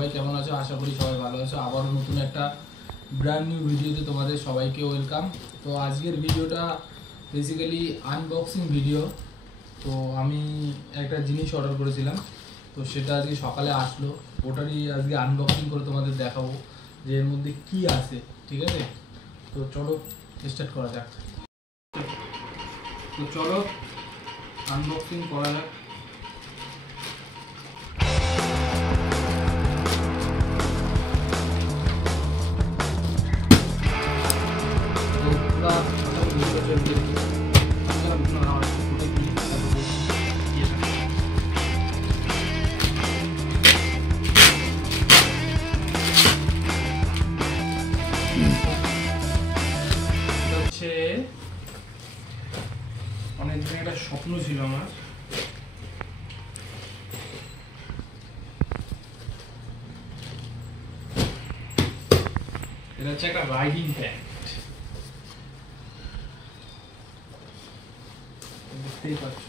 সবাই কেমন আছো? আশা করি সবাই ভালো আছো। আবারও নতুন একটা ব্র্যান্ড নিউ ভিডিওতে তোমাদের সবাইকে ওয়েলকাম। তো আজকের ভিডিওটা বেসিক্যালি আনবক্সিং ভিডিও। তো আমি একটা জিনিস অর্ডার করেছিলাম, তো সেটা আজকে সকালে আসলো। ওটারই আজকে আনবক্সিং করে তোমাদের দেখাবো যে এর মধ্যে কী আছে, ঠিক আছে? তো চলো স্টার্ট করা যাক। তো চলো আনবক্সিং করা যাক। অনেকদিন একটা স্বপ্ন ছিল আমার, এটা হচ্ছে একটা রাইডিং প্যান্ট। দেখতেই পাচ্ছ।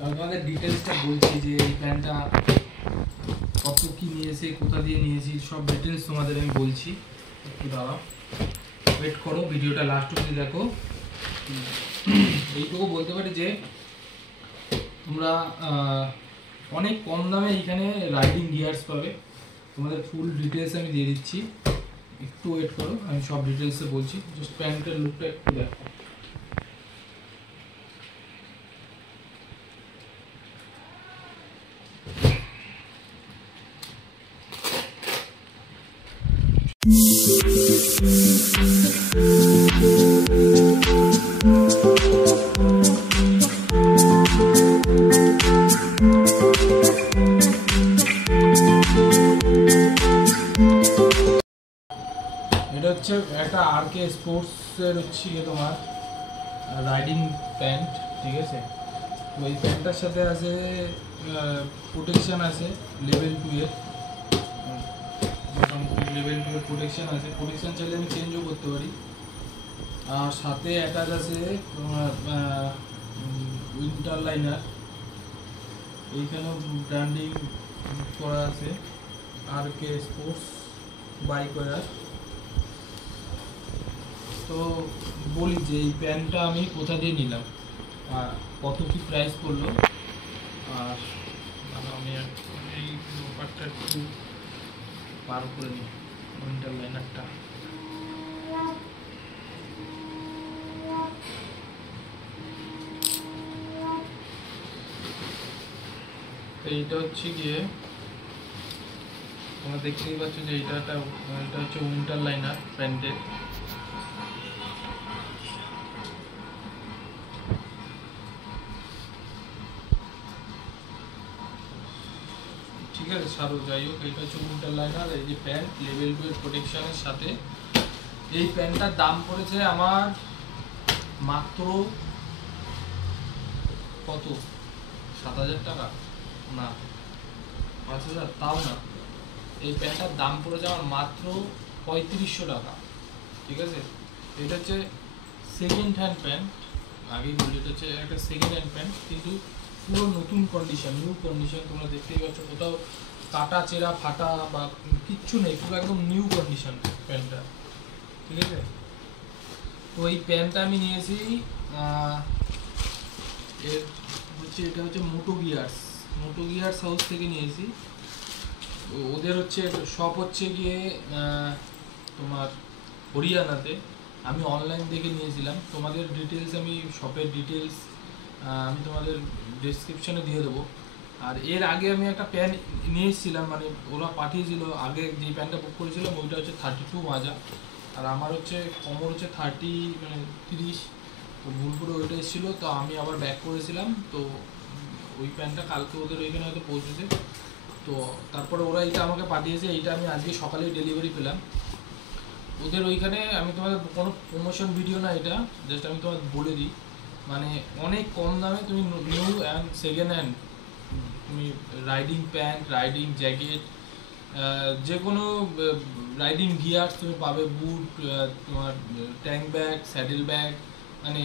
আমি তোমাদের ডিটেলসটা বলছি যে এই প্যান্টটা কত কি নিয়েছে, কোথা দিয়ে নিয়েছি, সব ডিটেলস তোমাদের আমি বলছি। একটু দাঁড়াও, ওয়েট করো, ভিডিওটা লাস্ট অবধি দেখো। এইটুকু বলতে পারি যে তোমরা অনেক কম দামে এইখানে রাইডিং গিয়ার্স পাবে। তোমাদের ফুল ডিটেলস আমি দিয়ে দিচ্ছি, একটু ওয়েট করো, আমি সব ডিটেলসে বলছি। জাস্ট প্যান্টের লুকটা একটু দেখো। এটা হচ্ছে একটা আরকে স্পোর্টসের হচ্ছে তোমার রাইডিং প্যান্ট, ঠিক আছে? তো এই প্যান্টটার সাথে আছে প্রোটেকশান আছে লেভেল 2 এর, মোটামুটি লেভেল 2 এর প্রোটেকশান আছে। প্রোটেকশান চাইলে আমি চেঞ্জও করতে পারি। আর সাথে অ্যাটাচ আছে তোমার উইন্টার লাইনার, এইখানেও ব্র্যান্ডিং করা আছে আরকে স্পোর্টস বাইকওয়্যার। তো বলি যে এই প্যান্টটা আমি কোথা দিয়ে নিলাম আর কত কি প্রাইস পড়লো। আর আমি এই ব্যাপারটা একটু পার করে নিই, উইন্টার লাইনারটা। এইটা হচ্ছে গিয়ে তোমরা দেখতেই পাচ্ছ যে এটা হচ্ছে উইন্টার লাইনার প্যান্টের। ঠিক আছে, সারো, যাই হোক, এটা হচ্ছে উইন্টার লাইনার। এই যে প্যান্ট লেভেল 2 এর প্রোটেকশনের সাথে। এই প্যান্টটার দাম পড়েছে আমার মাত্র কত, 7,000 টাকা না 5,000, তাও না। এই প্যান্টটার দাম পড়েছে আমার মাত্র 3500 টাকা, ঠিক আছে? এটা হচ্ছে সেকেন্ড হ্যান্ড প্যান্ট। আগেই বলি এটা হচ্ছে একটা সেকেন্ড হ্যান্ড প্যান্ট, কিন্তু পুরো নতুন কন্ডিশন, নিউ কন্ডিশন। তোমরা দেখতেই পাচ্ছ, কোথাও কাটা চেরা ফাটা বা কিচ্ছু নেই, পুরো একদম নিউ কন্ডিশন প্যান্টটা, ঠিক আছে? তো এই প্যান্টটা আমি নিয়েছি এটা হচ্ছে মোটো গিয়ার্স হাউস থেকে নিয়েছি। ওদের হচ্ছে শপ হচ্ছে গিয়ে তোমার হরিয়ানাতে। আমি অনলাইন দেখে নিয়েছিলাম। তোমাদের ডিটেলস, আমি শপের ডিটেলস আমি তোমাদের ডেসক্রিপশানে দিয়ে দেবো। আর এর আগে আমি একটা প্যান্ট নিয়ে এসেছিলাম, মানে ওরা পাঠিয়েছিল। আগে যেই প্যান্টটা বুক করেছিলাম ওইটা হচ্ছে 32 মাজা, আর আমার হচ্ছে কোমর হচ্ছে 30, তো ভুল করে ওইটা এসেছিলো। তো আমি আবার ব্যাক করেছিলাম। তো ওই প্যান্টটা কালকে ওদের ওইখানে হয়তো পৌঁছেছে। তো তারপরে ওরা এইটা আমাকে পাঠিয়েছে। এইটা আমি আজকে সকালেই ডেলিভারি পেলাম ওদের ওইখানে। আমি তোমাদের কোনো প্রমোশন ভিডিও না এটা, জাস্ট আমি তোমাদের বলে দিই, মানে অনেক কম দামে তুমি নিউ অ্যান্ড সেকেন্ড হ্যান্ড তুমি রাইডিং প্যান্ট, রাইডিং জ্যাকেট, যে কোনো রাইডিং গিয়ার্স তুমি পাবে। বুট, তোমার ট্যাঙ্ক ব্যাগ, স্যাডেল ব্যাগ, মানে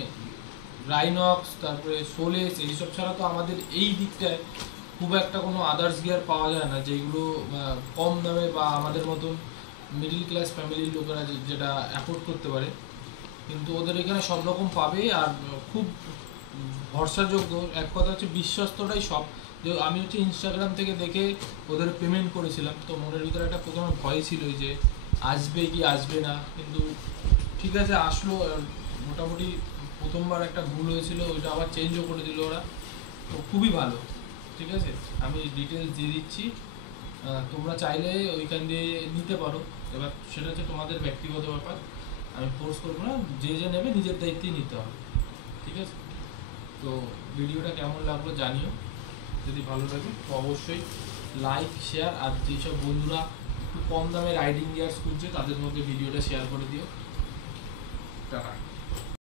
রাইনক্স, তারপরে সোলেস, এইসব ছাড়া তো আমাদের এই দিকটায় খুব একটা কোনো আদার্স গিয়ার পাওয়া যায় না যেগুলো কম দামে বা আমাদের মতন মিডিল ক্লাস ফ্যামিলির লোকেরা যেটা অ্যাফোর্ড করতে পারে। কিন্তু ওদের এখানে সব রকম পাবে, আর খুব ভরসাযোগ্য। এক কথা হচ্ছে বিশ্বস্তটাই সব। যে আমি হচ্ছে ইনস্টাগ্রাম থেকে দেখে ওদের পেমেন্ট করেছিলাম, তো মনের ভিতরে একটা প্রথমে ভয় ছিল যে আসবে কি আসবে না, কিন্তু ঠিক আছে আসলো। মোটামুটি প্রথমবার একটা ভুল হয়েছিল, ওইটা আবার চেঞ্জও করে দিল ওরা, তো খুবই ভালো। ঠিক আছে, আমি ডিটেলস দিয়ে দিচ্ছি, তোমরা চাইলে ওইখান দিয়ে নিতে পারো। এবার সেটা হচ্ছে তোমাদের ব্যক্তিগত ব্যাপার, আমি ফোর্স করবো না, যে যে নেবে নিজের দায়িত্বেই নিতে হবে। ঠিক আছে, তো ভিডিওটা কেমন লাগলো জানিও, যদি ভালো লাগে তো অবশ্যই লাইক শেয়ার, আর যেসব বন্ধুরা একটু কম দামে রাইডিং গিয়ার্স খুঁজছে তাদের মধ্যে ভিডিওটা শেয়ার করে দিও।